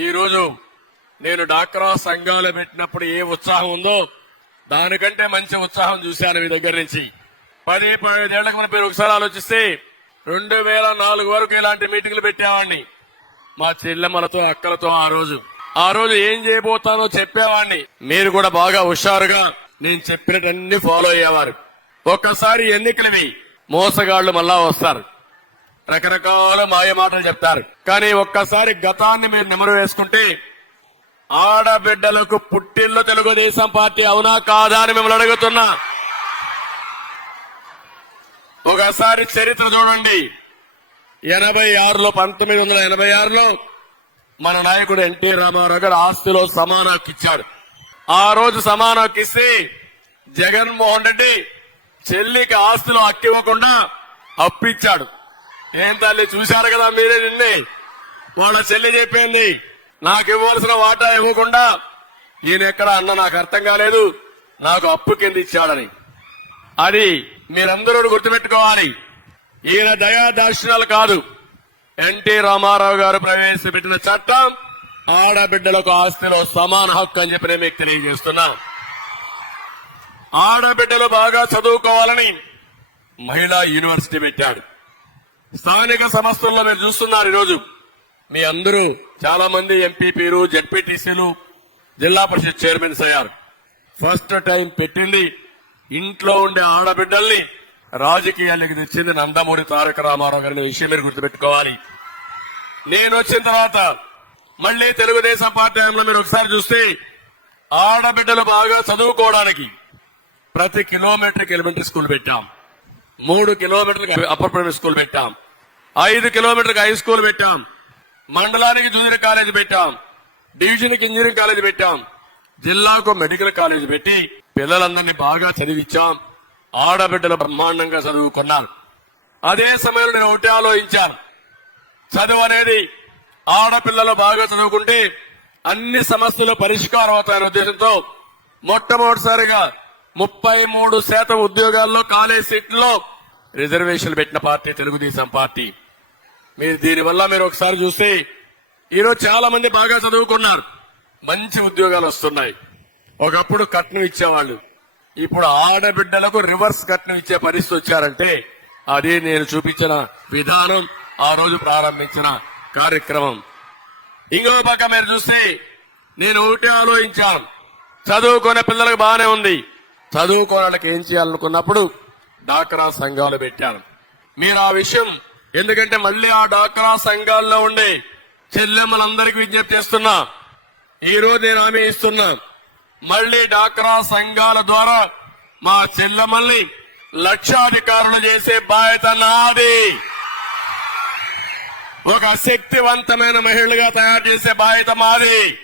ఈరోజు నేను డాక్రా సంఘాలు పెట్టినప్పుడు ఏ ఉత్సాహం ఉందో దానికంటే మంచి ఉత్సాహం చూశాను మీ దగ్గర నుంచి. పది పదిహేడేళ్ళకు మన పేరు ఒకసారి ఆలోచిస్తే రెండు వేల నాలుగు వరకు ఇలాంటి మీటింగ్లు పెట్టేవాడిని. మా చెల్లెమ్మలతో అక్కలతో ఆ రోజు. ఆ రోజు ఏం చేయబోతానో చెప్పేవాడిని. మీరు కూడా బాగా హుషారుగా నేను చెప్పినటన్ని ఫాలో అయ్యేవారు. ఒక్కసారి ఎన్నికలవి మోసగాళ్ళు మళ్ళా వస్తారు. రకరకాల మాయ మాటలు చెప్తారు. కానీ ఒక్కసారి గతాన్ని మీరు నెమరు వేసుకుంటే ఆడబిడ్డలకు పుట్టిల్లు తెలుగుదేశం పార్టీ అవునా కాదా అని మిమ్మల్ని అడుగుతున్నా. ఒకసారి చరిత్ర చూడండి. ఎనభై ఆరులో పంతొమ్మిది వందల ఎనభై ఆరులో మన నాయకుడు ఎన్టీ రామారావు గారు ఆస్తిలో సమాన హక్కు ఇచ్చాడు ఆ రోజు సమాన హక్కు ఇస్తే జగన్మోహన్ రెడ్డి చెల్లికి ఆస్తిలో హక్కు ఇవ్వకుండా అప్పిచ్చాడు. ఏం తల్లి చూశారు కదా మీరే నిన్నే? వాళ్ళ చెల్లి చెప్పింది నాకు ఇవ్వాల్సిన వాటా ఇవ్వకుండా ఈయన ఎక్కడ అన్న నాకు అర్థం కాలేదు. నాకు అప్పు కింద ఇచ్చాడని. అది మీరందరూ గుర్తుపెట్టుకోవాలి. ఈయన దయా కాదు. ఎన్టీ రామారావు గారు ప్రవేశపెట్టిన చట్టం ఆడబిడ్డలకు ఆస్తిలో సమాన హక్కు అని చెప్పి నేను మీకు తెలియజేస్తున్నా. ఆడబిడ్డలు బాగా చదువుకోవాలని మహిళా యూనివర్సిటీ పెట్టాడు. స్థానిక సంస్థల్లో మీరు చూస్తున్నారు ఈరోజు. మీ అందరూ చాలా మంది ఎంపీపీలు జడ్పీటీసీలు జిల్లా పరిషత్ చైర్మన్స్ అయ్యారు ఫస్ట్ టైం పెట్టింది. ఇంట్లో ఉండే ఆడబిడ్డల్ని రాజకీయాలకు తెచ్చింది నందమూరి తారక రామారావు గారి విషయం మీరు గుర్తుపెట్టుకోవాలి. నేను వచ్చిన తర్వాత మళ్ళీ తెలుగుదేశం పార్టీ హయాంలో మీరు ఒకసారి చూస్తే ఆడబిడ్డలు బాగా చదువుకోవడానికి ప్రతి కిలోమీటర్కి ఎలిమెంటరీ స్కూల్ పెట్టాం. మూడు కిలోమీటర్లకు అప్పర్ ప్రైమరీ స్కూల్ పెట్టాం. ఐదు కిలోమీటర్లకు హై స్కూల్ పెట్టాం. మండలానికి జూనియర్ కాలేజ్ పెట్టాం. డివిజన్కి ఇంజనీరింగ్ కాలేజ్ పెట్టాం. జిల్లాకు మెడికల్ కాలేజ్ పెట్టి పిల్లలందరినీ బాగా చదివించాం ఆడబిడ్డలు బ్రహ్మాండంగా చదువుకున్నారు. అదే సమయంలో నేను ఒకటి ఆలోచించాను. చదువు అనేది ఆడపిల్లలు బాగా చదువుకుంటే అన్ని సమస్యలు పరిష్కారం అవుతాయనే ఉద్దేశంతో మొట్టమొదటిసారిగా ముప్పై మూడు శాతం ఉద్యోగాల్లో కాలేజ్ సీట్లో రిజర్వేషన్లు పెట్టిన పార్టీ తెలుగుదేశం పార్టీ. మీరు దీనివల్ల మీరు ఒకసారి చూస్తే ఈరోజు చాలా మంది బాగా చదువుకున్నారు. మంచి ఉద్యోగాలు వస్తున్నాయి. ఒకప్పుడు కట్నం ఇచ్చేవాళ్ళు. ఇప్పుడు ఆడబిడ్డలకు రివర్స్ కట్నం ఇచ్చే పరిస్థితి వచ్చారంటే అదే నేను చూపించిన విధానం ఆ రోజు ప్రారంభించిన కార్యక్రమం. ఇంకో పక్క మీరు చూస్తే నేను ఒకటే ఆలోచించాను. చదువుకునే పిల్లలకు బాగానే ఉంది. చదువుకోని వాళ్ళకి ఏం చేయాలనుకున్నప్పుడు డాక్రా సంఘాలు పెట్టారు మీరు ఆ విషయం ఎందుకంటే మళ్ళీ ఆ డాక్రా సంఘాల్లో ఉండే చెల్లెమ్మలందరికీ విజ్ఞప్తి చేస్తున్నా. ఈ రోజు నేను హామీ ఇస్తున్నా. మళ్ళీ డాక్రా సంఘాల ద్వారా మా చెల్లెమ్మల్ని లక్షాధికారులు చేసే బాధ్యత నాది. ఒక శక్తివంతమైన మహిళగా తయారు చేసే బాధ్యత మాది.